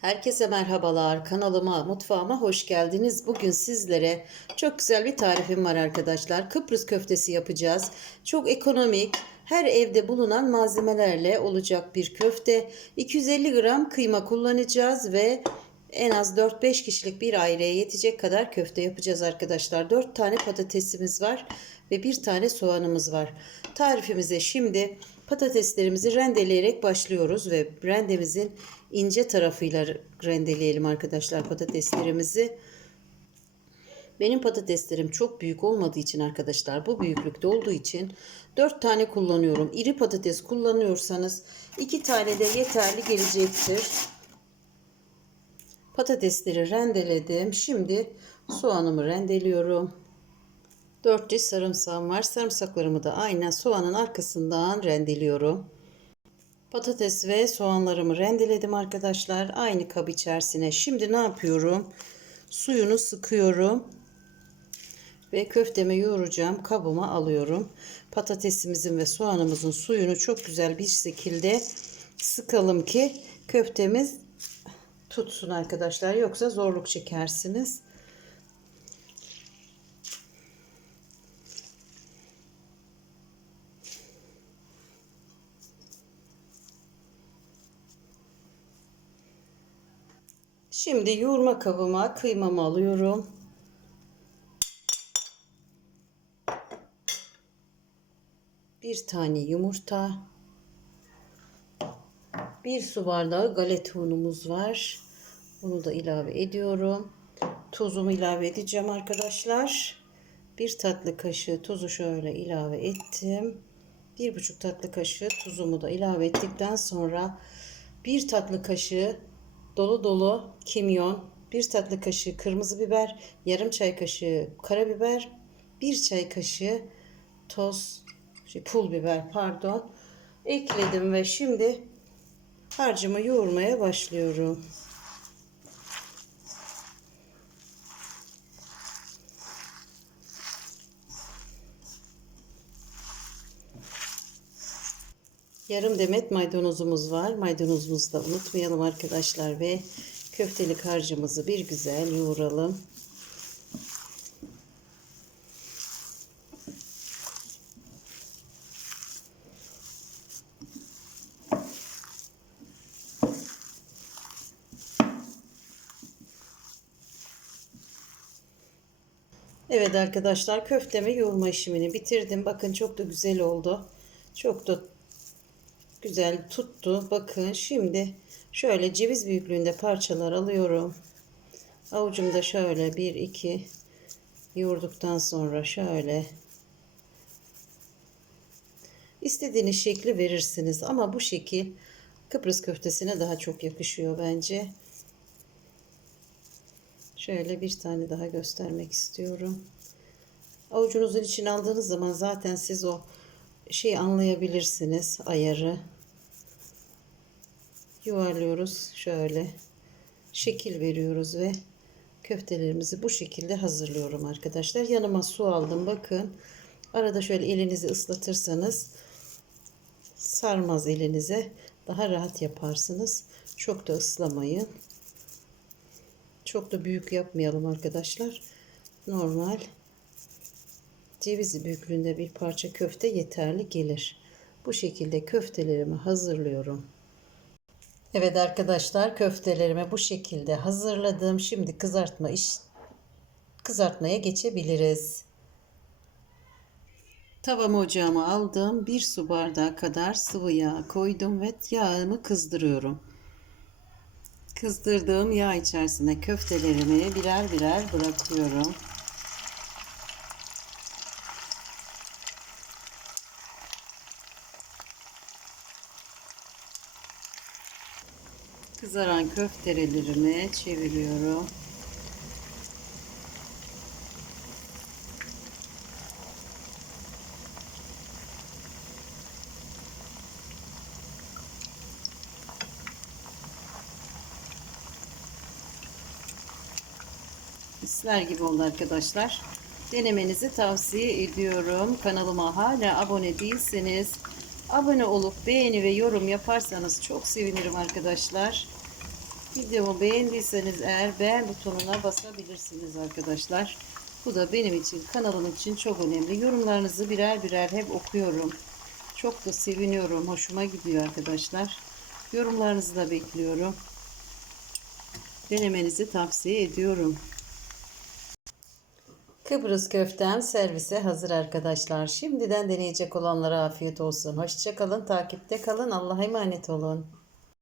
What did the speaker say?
Herkese merhabalar. Kanalıma, mutfağıma hoş geldiniz. Bugün sizlere çok güzel bir tarifim var arkadaşlar. Kıbrıs köftesi yapacağız. Çok ekonomik, her evde bulunan malzemelerle olacak bir köfte. 250 gram kıyma kullanacağız ve en az 4-5 kişilik bir aileye yetecek kadar köfte yapacağız arkadaşlar. 4 tane patatesimiz var ve bir tane soğanımız var. Tarifimize şimdi patateslerimizi rendeleyerek başlıyoruz ve rendemizin ince tarafıyla rendeleyelim arkadaşlar patateslerimizi. Benim patateslerim çok büyük olmadığı için arkadaşlar bu büyüklükte olduğu için 4 tane kullanıyorum. İri patates kullanıyorsanız 2 tane de yeterli gelecektir. Patatesleri rendeledim. Şimdi soğanımı rendeliyorum. 4 diş sarımsağım var. Sarımsaklarımı da aynen soğanın arkasından rendeliyorum. Patates ve soğanlarımı rendeledim arkadaşlar. Aynı kap içerisine. Şimdi ne yapıyorum? Suyunu sıkıyorum. Ve köftemi yoğuracağım. Kabıma alıyorum. Patatesimizin ve soğanımızın suyunu çok güzel bir şekilde sıkalım ki köftemiz tutsun arkadaşlar. Yoksa zorluk çekersiniz. Şimdi yoğurma kabıma kıymamı alıyorum. Bir tane yumurta. Bir su bardağı galeta unumuz var. Bunu da ilave ediyorum. Tuzumu ilave edeceğim arkadaşlar. Bir tatlı kaşığı tuzu şöyle ilave ettim. Bir buçuk tatlı kaşığı tuzumu da ilave ettikten sonra bir tatlı kaşığı dolu dolu kimyon, bir tatlı kaşığı kırmızı biber, yarım çay kaşığı karabiber, bir çay kaşığı toz, şey, pul biber pardon ekledim ve şimdi harcımı yoğurmaya başlıyorum. Yarım demet maydanozumuz var. Maydanozumuzu da unutmayalım arkadaşlar ve köftelik harcımızı bir güzel yoğuralım. Evet arkadaşlar köftemi yoğurma işlemini bitirdim. Bakın çok da güzel oldu. Çok da güzel tuttu. Bakın şimdi şöyle ceviz büyüklüğünde parçalar alıyorum. Avucumda şöyle bir iki yoğurduktan sonra şöyle istediğiniz şekli verirsiniz. Ama bu şekil Kıbrıs köftesine daha çok yakışıyor bence. Şöyle bir tane daha göstermek istiyorum. Avucunuzun içine aldığınız zaman zaten siz o şey anlayabilirsiniz ayarı. Yuvarlıyoruz şöyle. Şekil veriyoruz ve köftelerimizi bu şekilde hazırlıyorum arkadaşlar. Yanıma su aldım bakın. Arada şöyle elinizi ıslatırsanız sarmaz elinize. Daha rahat yaparsınız. Çok da ıslamayın. Çok da büyük yapmayalım arkadaşlar. Normal cevizi büyüklüğünde bir parça köfte yeterli gelir. Bu şekilde köftelerimi hazırlıyorum. Evet arkadaşlar köftelerimi bu şekilde hazırladım. Şimdi kızartma iş kızartmaya geçebiliriz. Tavamı ocağıma aldım. Bir su bardağı kadar sıvı yağ koydum ve yağımı kızdırıyorum. Kızdırdığım yağ içerisine köftelerimi birer birer bırakıyorum. Kızaran köftelerimi çeviriyorum. Misler gibi oldu arkadaşlar. Denemenizi tavsiye ediyorum. Kanalıma hala abone değilseniz abone olup beğeni ve yorum yaparsanız çok sevinirim arkadaşlar. Videomu beğendiyseniz eğer beğen butonuna basabilirsiniz arkadaşlar. Bu da benim için, kanalım için çok önemli. Yorumlarınızı birer birer hep okuyorum. Çok da seviniyorum. Hoşuma gidiyor arkadaşlar. Yorumlarınızı da bekliyorum. Denemenizi tavsiye ediyorum. Kıbrıs köftem servise hazır arkadaşlar. Şimdiden deneyecek olanlara afiyet olsun. Hoşçakalın, takipte kalın. Allah'a emanet olun.